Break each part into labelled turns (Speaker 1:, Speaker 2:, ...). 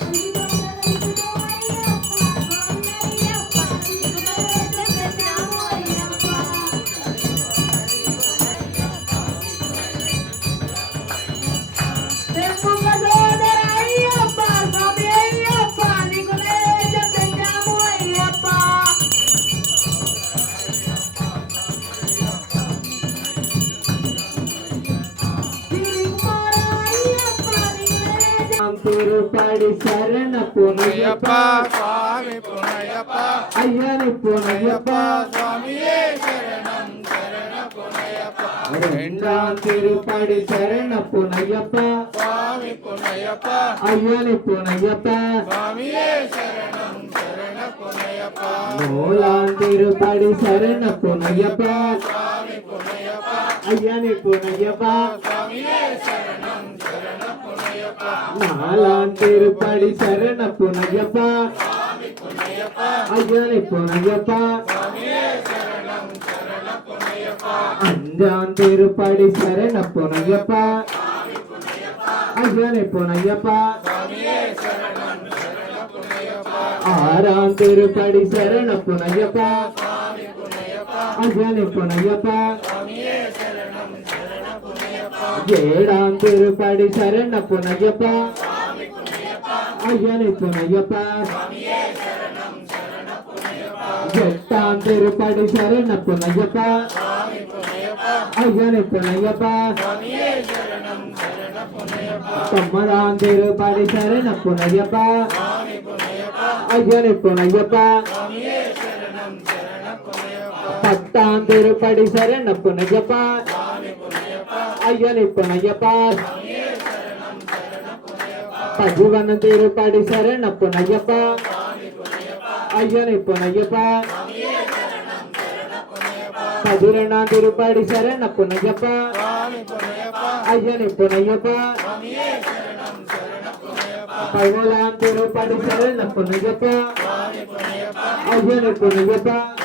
Speaker 1: Thank you. திருப்படி சரண புனையப்பா சுவாமி புனையப்பா ஐயனை புனையப்பா சுவாமியே சரணம்
Speaker 2: சரண புனையப்பா ரெண்டாம்
Speaker 3: திருப்படி சரண புனையப்பா
Speaker 2: சுவாமி புனையப்பா
Speaker 3: ஐயனை புனையப்பா சுவாமியே சரணம்
Speaker 2: சரண புனையப்பா மூலாம் திருப்படி
Speaker 3: சரண புனையப்பா
Speaker 2: ஐயானே புனையப்பா.
Speaker 3: நாலாம் திருப்படி சரண புனையப்பா.
Speaker 2: ஐயானே புனையப்பா. அஞ்சாம் திருப்படி
Speaker 3: சரண புனையப்பா.
Speaker 2: ஐயானே புனையப்பா.
Speaker 3: ஆறாம் திருப்படி சரண புனையப்பா.
Speaker 2: அசனிப்பன ஐயப்பா ஏழாம் திருப்படி
Speaker 3: சரணப்பன
Speaker 2: ஐயப்பா ஐயனிப்பன
Speaker 3: ஐயப்பா எட்டாம் திருப்படி சரணப்பன
Speaker 2: ஐயப்பா ஐயனிப்பன ஐயப்பா தொம்பதாம் திருப்படி சரணப்பன
Speaker 3: ஐயப்பா ஐயனிப்பன ஐயப்பா పునయ్యప్ప స్వామియే శరణం శరణ పునయ్యప్ప
Speaker 2: ఏడాం తిరుపడి శరణ పునయ్యప్ప
Speaker 3: స్వామి పునయ్యప్ప
Speaker 2: అయ్యని పునయ్యప్ప
Speaker 3: స్వామియే శరణం శరణ పునయ్యప్ప
Speaker 2: ఎట్టాం తిరుపడి శరణ పునయ్యప్ప
Speaker 3: స్వామి పునయ్యప్ప
Speaker 2: అయ్యని పునయ్యప్ప
Speaker 3: స్వామియే శరణం శరణ పునయ్యప్ప
Speaker 2: తొమ్మరాం తిరుపడి శరణ పునయ్యప్ప
Speaker 3: స్వామి పునయ్యప్ప
Speaker 2: అయ్యని పునయ్యప్ప
Speaker 3: స్వామియే శరణం శరణ పునయ్యప్ప
Speaker 2: పట్టాం తిరుపడి శరణ పునయ్యప్ప
Speaker 3: స్వామి పునయ్యప్ప
Speaker 2: అయ్యని పునయ్యప్ప
Speaker 3: స్వామియే శరణం శరణ పునయ్యప్ప
Speaker 2: పదివన తిరుపడి శరణ పునయ్యప్ప
Speaker 3: స్వామి పునయ్యప్ప
Speaker 2: అయ్యని పునయ్యప్ప
Speaker 3: స్వామియే శరణం శరణ పునయ్యప్ప
Speaker 2: పదిరణ తిరుపడి శరణ పునయ్యప్ప
Speaker 3: స్వామి పునయ్యప్ప
Speaker 2: అయ్యని పునయ్యప్ప
Speaker 3: స్వామియే శరణం శరణ పునయ్యప్ప
Speaker 2: పైమలాం తిరుపడి శరణ పునయ్యప్ప
Speaker 3: స్వామి పునయ్యప్ప
Speaker 2: అయ్యని పునయ్యప్ప
Speaker 3: స్వామియే శరణం శరణ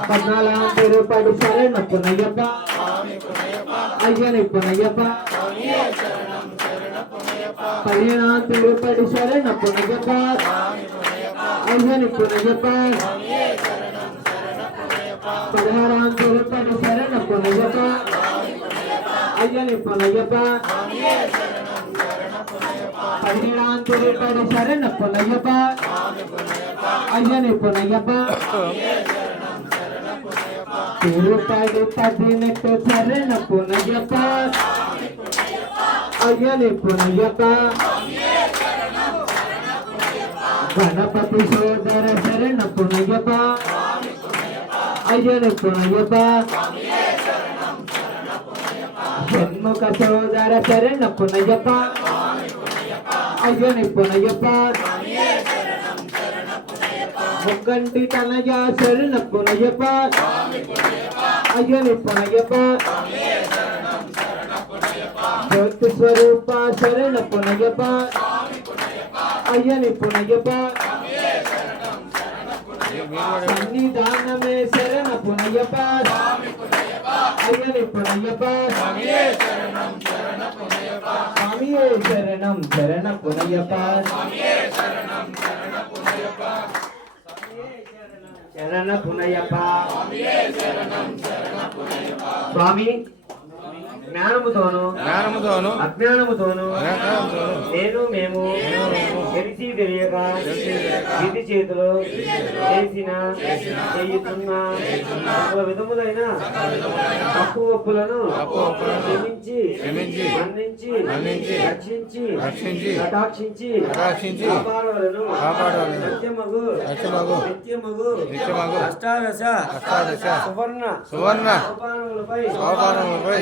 Speaker 3: పునయ్యప్ప
Speaker 2: పద్నాలాం తిరుపడి శరణ పునయ్యప్ప
Speaker 3: స్వామి పునయ్యప్ప
Speaker 2: అయ్యని పునయ్యప్ప
Speaker 3: స్వామియే శరణం శరణ పునయ్యప్ప
Speaker 2: పదిహేనాం తిరుపడి శరణ పునయ్యప్ప
Speaker 3: స్వామి పునయ్యప్ప
Speaker 2: అయ్యని పునయ్యప్ప
Speaker 3: స్వామియే శరణం శరణ పునయ్యప్ప
Speaker 2: పదహారాం తిరుపడి శరణ పునయ్యప్ప అయ్యని పునయ్యప్ప
Speaker 3: స్వామియే శరణం శరణ పునయ్యప్ప
Speaker 2: పదిహేడాం తిరుపడి శరణ పునయ్యప్ప
Speaker 3: స్వామి పునయ్యప్ప
Speaker 2: అయ్యని పునయ్యప్ప తిరుపడి పదినెట్టు శరణ పునయ్యప్ప అయ్యని పునయ్యప్ప గణపతి సోదర శరణ పునయ్యప్ప అయ్యని పునయ్యప్ప షణ్ముఖ సోదర శరణ పునయ్యప్ప అయ్యని పునయ్యప్ప முக்கண்டி தனயா சரண புனையப்பா ஐயனை புனையப்பா ஜோதி ஸ்வரூபா சரண புனையப்பா ஐயனை புனையப்பா சன்னிதானமே சரண புனையப்பா ஐயனை
Speaker 3: புனையப்பா சாமியே சரணம் சரண
Speaker 2: புனையப்பா శరణ పునయ్యప్ప స్వామి జ్ఞానముతోను
Speaker 3: జ్ఞానముతోను
Speaker 2: అజ్ఞానముతోను నేను మేము తెలిసి తెలియక విధి చేతిలో చేసిన చేయుతున్న సకల విధములైన తప్పు ఒప్పులను క్షమించి మన్నించి రక్షించి
Speaker 3: రక్షించి,
Speaker 2: కటాక్షించి
Speaker 3: కటాక్షించి,
Speaker 2: కాపాడవలను. సత్యమగు నిత్యమగు అష్టాదశ, సువర్ణ
Speaker 3: సువర్ణ,
Speaker 2: సోపానములపై
Speaker 3: సోపానములపై,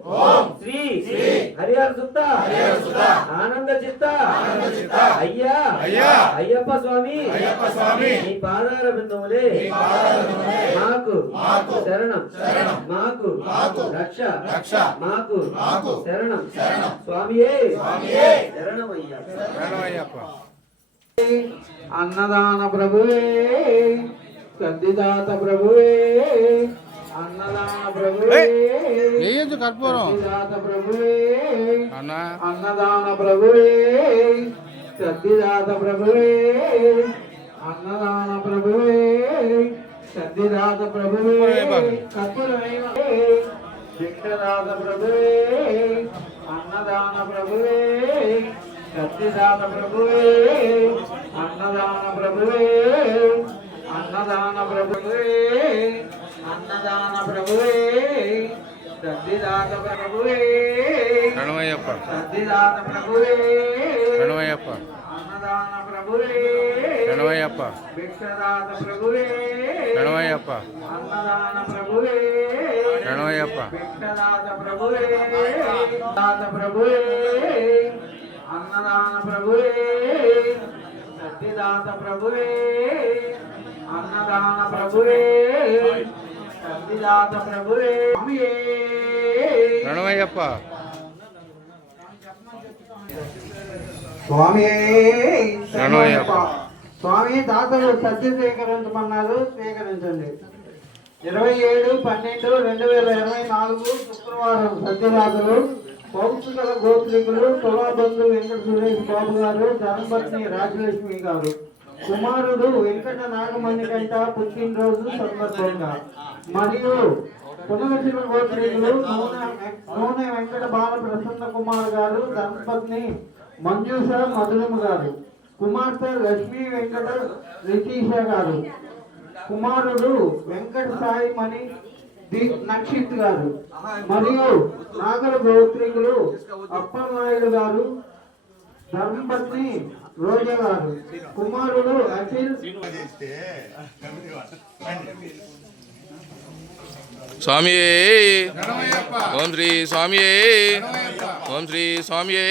Speaker 2: శ్రీ హరిహర సుత్త ఆనంద చిత్త అయ్యా
Speaker 3: అయ్యా.
Speaker 2: అయ్యప్ప స్వామి
Speaker 3: అయ్యప్ప స్వామి.
Speaker 2: నీ పాదార బిందువులే మాకు శరణం మాకు రక్ష
Speaker 3: రక్ష.
Speaker 2: మాకు
Speaker 3: మాకు.
Speaker 2: శరణం స్వామియే శరణం అయ్యా
Speaker 3: ప్రణవయ్యప్ప
Speaker 4: అన్నదాన ప్రభువే కందిదాత ప్రభువే
Speaker 3: వేయొద్దు కర్పూరం అన్న
Speaker 4: అన్నదాన ప్రభువే కందిదాత ప్రభువే అన్నదాన ప్రభువే కందిదాత ప్రభువే భిక్షదాత ప్రభువే అన్నదాన ప్రభువే సత్యదాన ప్రభువే అన్నదాన ప్రభువే అన్నదాన ప్రభువే అన్నదాన ప్రభువే సత్యదాత ప్రభువే
Speaker 3: ప్రణవయ్యప్ప
Speaker 4: సత్యదాత ప్రభువే
Speaker 3: ప్రణవయ్యప్ప
Speaker 4: అన్నదాన ప్రభువే
Speaker 3: ప్రణవయ్యప్ప
Speaker 4: భిక్షదాత ప్రభువే
Speaker 3: ప్రణవయ్యప్ప
Speaker 4: అన్నదాన ప్రభువే
Speaker 3: ప్రణవయ్యప్ప
Speaker 4: భిక్షదాత ప్రభువే దాత ప్రభువే అన్నదాన ప్రభువే సత్యదాత ప్రభువే అన్నదాన ప్రభువే సత్యదాత ప్రభువే. స్వామి. స్వామి దాతలు సత్య స్వీకరించమన్నారు స్వీకరించండి. ఇరవై ఏడు పన్నెండు రెండు వేల ఇరవై నాలుగు శుక్రవారం సత్యదాతలు పౌష్టికల గోత్రికులు తులాబంధు వెంకట సురేష్ బాబు గారు ధనపత్ని రాజలక్ష్మి గారు. కుమారుడు వెంకట నాగమణి కంట పుట్టినరోజు సందర్భంగా. మరియు పునర్శివ గోత్రీయులు నూనె వెంకట బాల ప్రసన్న కుమార్ గారు ధనపత్ని మంజూష మధురమ గారు కుమార్తె లక్ష్మీ వెంకట రితీష గారు కుమారుడు వెంకట సాయి మణి నక్షిత్ గారు మరియు నాగర గోత్రీకులు అప్పలనాయుడు గారు ధర్మపత్ని రోజ గారు కుమారుడు అఖిల్.
Speaker 5: స్వామియే ఓం శ్రీ స్వామియే ఓం శ్రీ స్వామియే